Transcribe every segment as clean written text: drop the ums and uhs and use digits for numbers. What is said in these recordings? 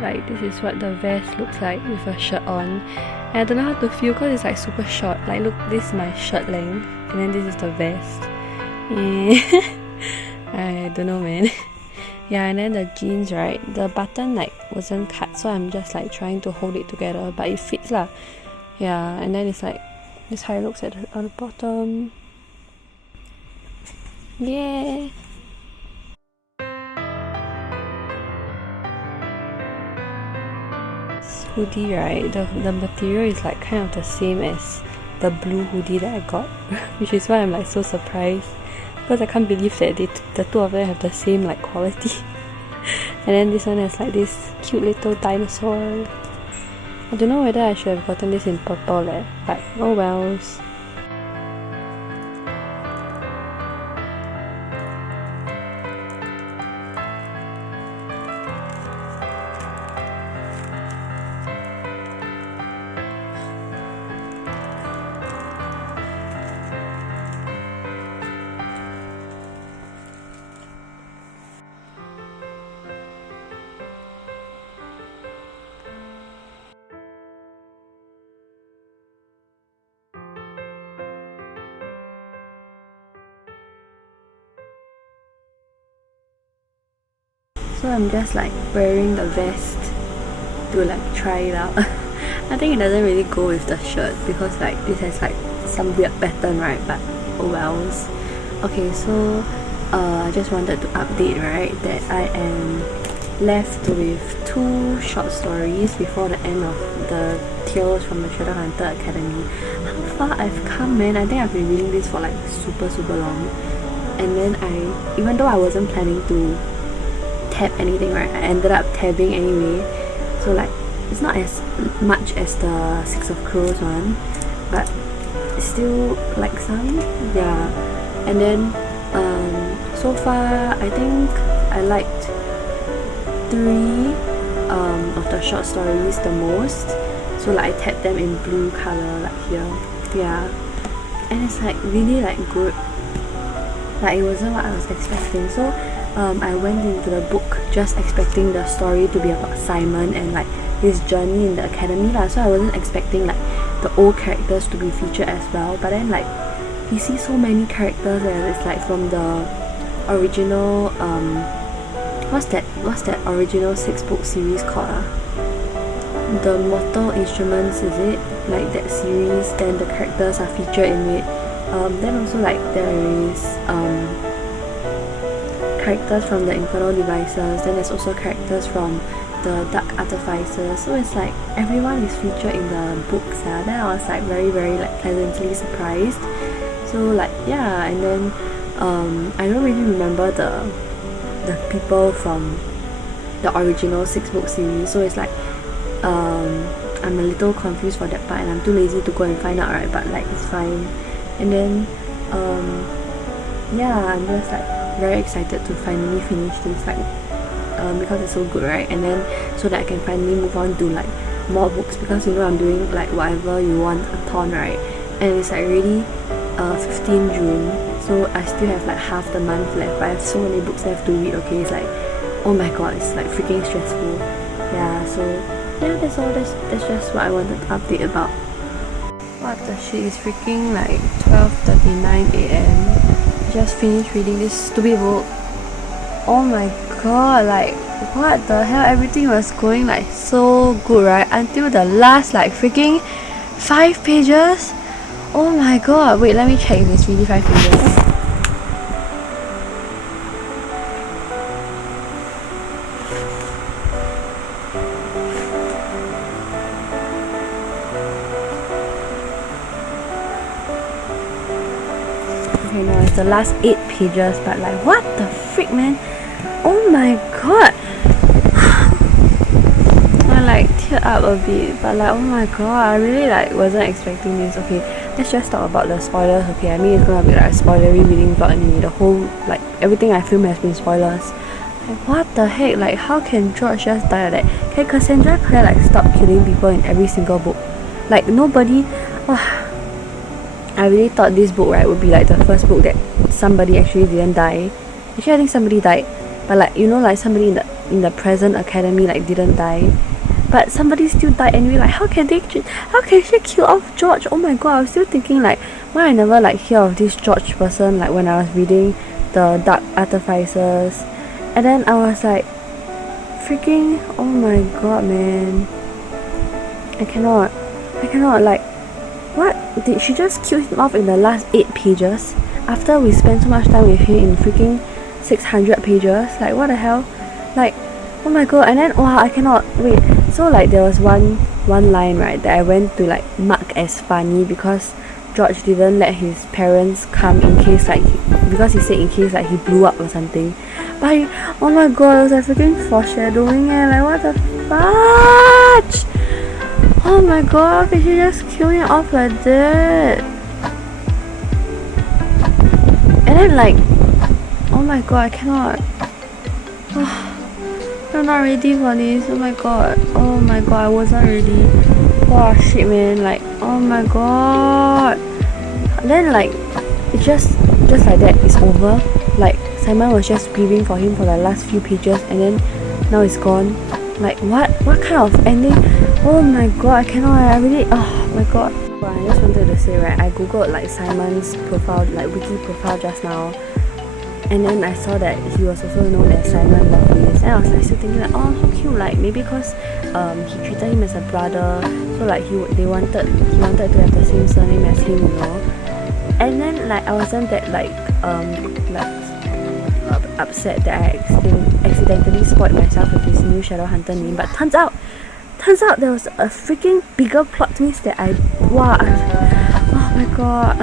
like this is what the vest looks like with a shirt on. And I don't know how to feel because it's like super short. Like look, this is my shirt length and then this is the vest. I don't know, man. Yeah, and then the jeans, right, the button like wasn't cut, so I'm just like trying to hold it together, but it fits lah. Yeah, and then it's like this how it looks at the bottom. Yeah. This hoodie, right, the material is like kind of the same as the blue hoodie that I got, which is why I'm like so surprised, because I can't believe that the two of them have the same like quality. And then this one has like this cute little dinosaur. I don't know whether I should have gotten this in purple but oh wells. So I'm just like wearing the vest to like try it out. I think it doesn't really go with the shirt because like this has like some weird pattern, right? But oh wells. Okay, so I just wanted to update, right, that I am left with 2 short stories before the end of the Tales from the Treasure Hunter Academy. How far I've come, man. I think I've been reading this for like super long. And then even though I wasn't planning to tab anything, right, I ended up tabbing anyway, so like it's not as much as the Six of Crows one, but still like some, yeah. And then so far I think I liked 3 of the short stories the most, so like I tabbed them in blue color like here, yeah. And it's like really like good, like it wasn't what I was expecting. So I went into the book just expecting the story to be about Simon and like his journey in the academy lah. So I wasn't expecting like the old characters to be featured as well. But then like you see so many characters and it's like from the original what's that original 6-book series called? The Mortal Instruments, is it? Like that series, then the characters are featured in it. Then also like there is characters from the Infernal Devices, then there's also characters from the Dark Artificers, so it's like everyone is featured in the books. Then I was like very like pleasantly surprised. So like yeah, and then I don't really remember the people from the original 6-book series, so it's like I'm a little confused for that part and I'm too lazy to go and find out, right, but like it's fine. And then yeah, I'm just like very excited to finally finish this, like because it's so good, right? And then so that I can finally move on to like more books, because you know I'm doing like whatever you want a ton, right? And it's like already 15 June, so I still have like half the month left, but I have so many books I have to read. Okay, it's like oh my god, it's like freaking stressful. Yeah, so yeah, that's all. That's just what I wanted to update about. What the shit, is freaking like 12:39 AM. Just finished reading this stupid book. Oh my god, like what the hell, everything was going like so good, right, until the last like freaking 5 pages. Oh my god, wait, let me check if it's really 5 pages. Okay, no, it's the last 8 pages, but like what the freak, man. Oh my god. I like teared up a bit, but like oh my god, I really like wasn't expecting this. Okay, let's just talk about the spoilers. Okay, I mean it's gonna be like a spoilery reading vlog anyway. The whole like everything I film has been spoilers. Like what the heck, like how can George just die like that? Can Cassandra Clare like stop killing people in every single book? Like nobody. I really thought this book, right, would be like the first book that somebody actually didn't die. Actually I think somebody died, but like you know, like somebody in the in the present academy like didn't die, but somebody still died anyway. Like how can she kill off George? Oh my god, I was still thinking like why I never like hear of this George person like when I was reading the Dark Artificers, and then I was like freaking oh my god man, I cannot like what did she just kill him off in the last 8 pages after we spent so much time with him in freaking 600 pages? Like what the hell, like oh my god. And then wow, I cannot wait. So like there was one line right that I went to like mark as funny because George didn't let his parents come in case like because he said in case like he blew up or something. But oh my god, it was like freaking foreshadowing like what the fudge. Oh my god, can she just kill him off like that? And then like oh my god, I cannot. I'm not ready for this. Oh my god, I wasn't ready. Oh shit man, like oh my god. And then like it just like that it's over. Like Simon was just grieving for him for the last few pages and then now it's gone. Like what kind of ending? Oh my god, I cannot. I really oh my god. Well, I just wanted to say right, I googled like Simon's profile, like wiki profile just now, and then I saw that he was also known as Simon Lovelace, and I was like still thinking like oh so cute, like maybe because he treated him as a brother, so like he wanted to have the same surname as him, you know. And then like I wasn't that like upset that I accidentally spoiled myself with his new Shadowhunter name, but turns out there was a freaking bigger plot twist that oh my god.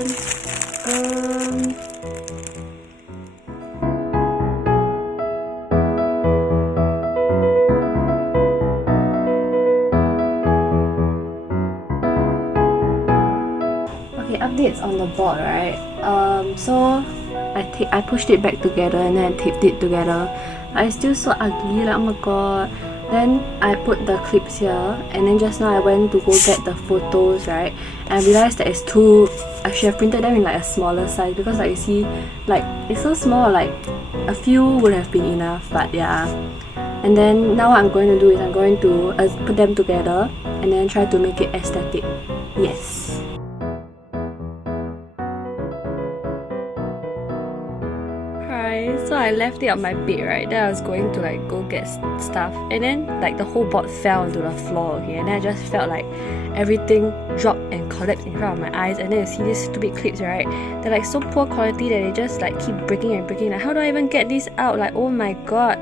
Okay, updates on the board, right? So I pushed it back together and then I taped it together. It's still so ugly, like oh my god. Then I put the clips here, and then just now I went to go get the photos, right? And I realized that it's too. I should have printed them in like a smaller size because like you see, like it's so small, like a few would have been enough, but yeah. And then now what I'm going to do is I'm going to put them together and then try to make it aesthetic. Yes. Hi, so I left it on my bed, right? Then I was going to like go get stuff, and then like the whole board fell onto the floor, okay? And then I just felt like everything dropped and collapsed in front of my eyes. And then you see these stupid clips, right? They're like so poor quality that they just like keep breaking and breaking. Like, how do I even get this out? Like, oh my god.